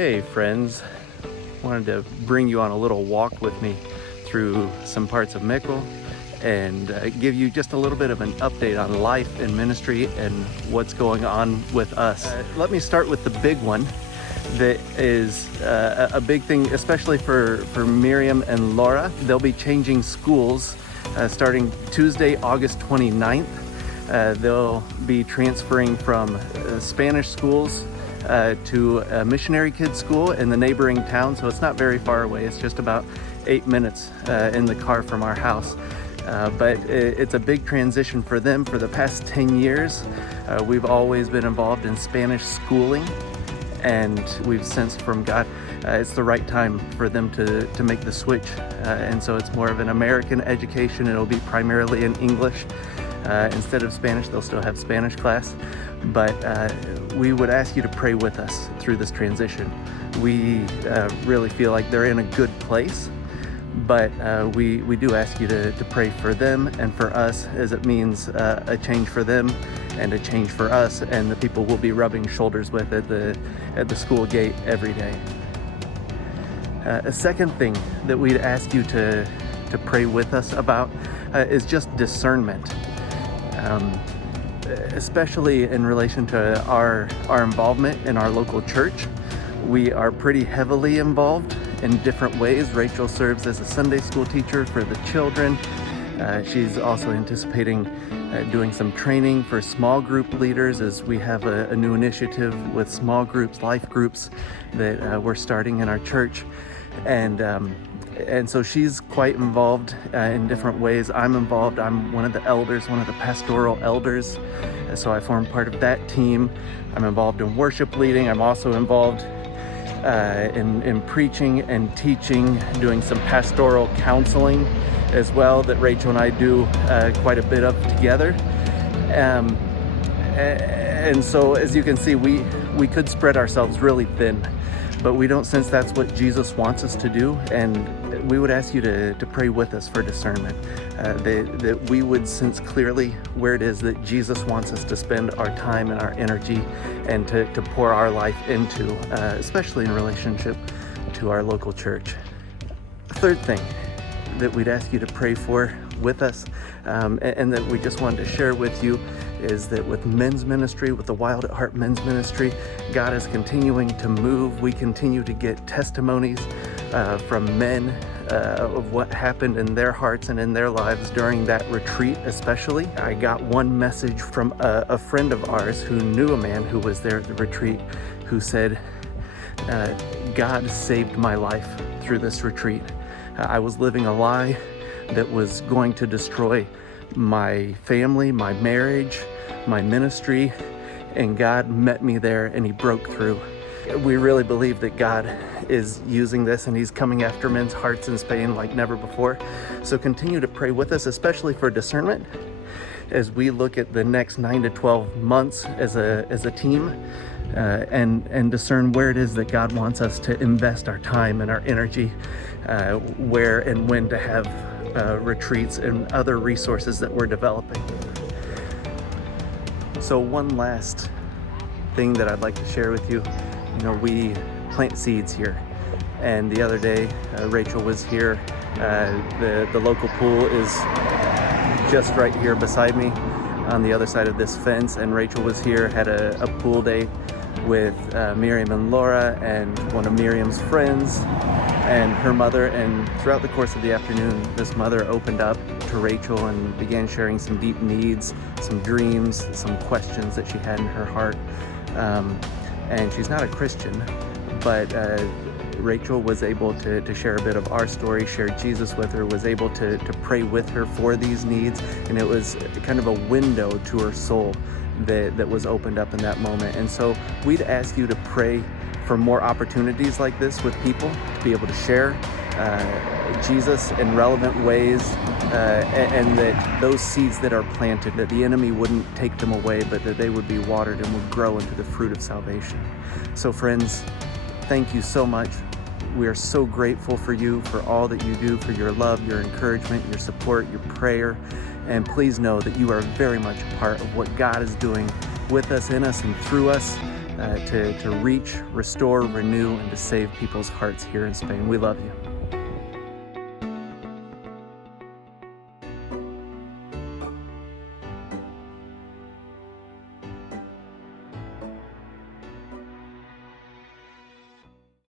Hey friends, wanted to bring you on a little walk with me through some parts of Mickle and give you just a little bit of an update on life and ministry and what's going on with us. Let me start with the big one that is a big thing, especially for Miriam and Laura. They'll be changing schools starting Tuesday, August 29th. They'll be transferring from Spanish schools to a missionary kids school in the neighboring town, so it's not very far away. It's just about 8 minutes in the car from our house. But it's a big transition for them. For the past 10 years, we've always been involved in Spanish schooling, and we've sensed from God it's the right time for them to make the switch. And so it's more of an American education. It'll be primarily in English. Instead of Spanish, they'll still have Spanish class, but we would ask you to pray with us through this transition. We really feel like they're in a good place, but we do ask you to pray for them and for us, as it means a change for them and a change for us and the people we'll be rubbing shoulders with at the school gate every day. A second thing that we'd ask you to pray with us about is just discernment. Especially in relation to our involvement in our local church. We are pretty heavily involved in different ways. Rachel serves as a Sunday school teacher for the children. She's also anticipating doing some training for small group leaders, as we have a new initiative with small groups, life groups, that we're starting in our church. And so she's quite involved in different ways. I'm involved. I'm one of the elders, one of the pastoral elders. So I form part of that team. I'm involved in worship leading. I'm also involved in preaching and teaching, doing some pastoral counseling as well that Rachel and I do quite a bit of together. And so as you can see, we could spread ourselves really thin, but we don't sense that's what Jesus wants us to do. And we would ask you to pray with us for discernment, that we would sense clearly where it is that Jesus wants us to spend our time and our energy and to pour our life into, especially in relationship to our local church. Third thing that we'd ask you to pray for with us, and that we just wanted to share with you, is that with men's ministry, with the Wild at Heart men's ministry, God is continuing to move. We continue to get testimonies from men of what happened in their hearts and in their lives during that retreat especially. I got one message from a friend of ours who knew a man who was there at the retreat, who said, God saved my life through this retreat. I was living a lie that was going to destroy my family, my marriage, my ministry, and God met me there and he broke through. We really believe that God is using this and he's coming after men's hearts in Spain like never before. So continue to pray with us, especially for discernment, as we look at the next 9 to 12 months as a team, and discern where it is that God wants us to invest our time and our energy, where and when to have retreats and other resources that we're developing. So one last thing that I'd like to share with you. We plant seeds here, and the other day Rachel was here. The local pool is just right here beside me on the other side of this fence, and Rachel was here, had a pool day with Miriam and Laura and one of Miriam's friends and her mother. And throughout the course of the afternoon, this mother opened up to Rachel and began sharing some deep needs, some dreams, some questions that she had in her heart. And she's not a Christian, but Rachel was able to share a bit of our story, share Jesus with her, was able to pray with her for these needs. And it was kind of a window to her soul that was opened up in that moment. And so we'd ask you to pray for more opportunities like this with people, to be able to share Jesus in relevant ways, and that those seeds that are planted, that the enemy wouldn't take them away, but that they would be watered and would grow into the fruit of salvation. So friends, thank you so much. We are so grateful for you, for all that you do, for your love, your encouragement, your support, your prayer. And please know that you are very much a part of what God is doing with us, in us, and through us. to reach, restore, renew, and to save people's hearts here in Spain. We love you.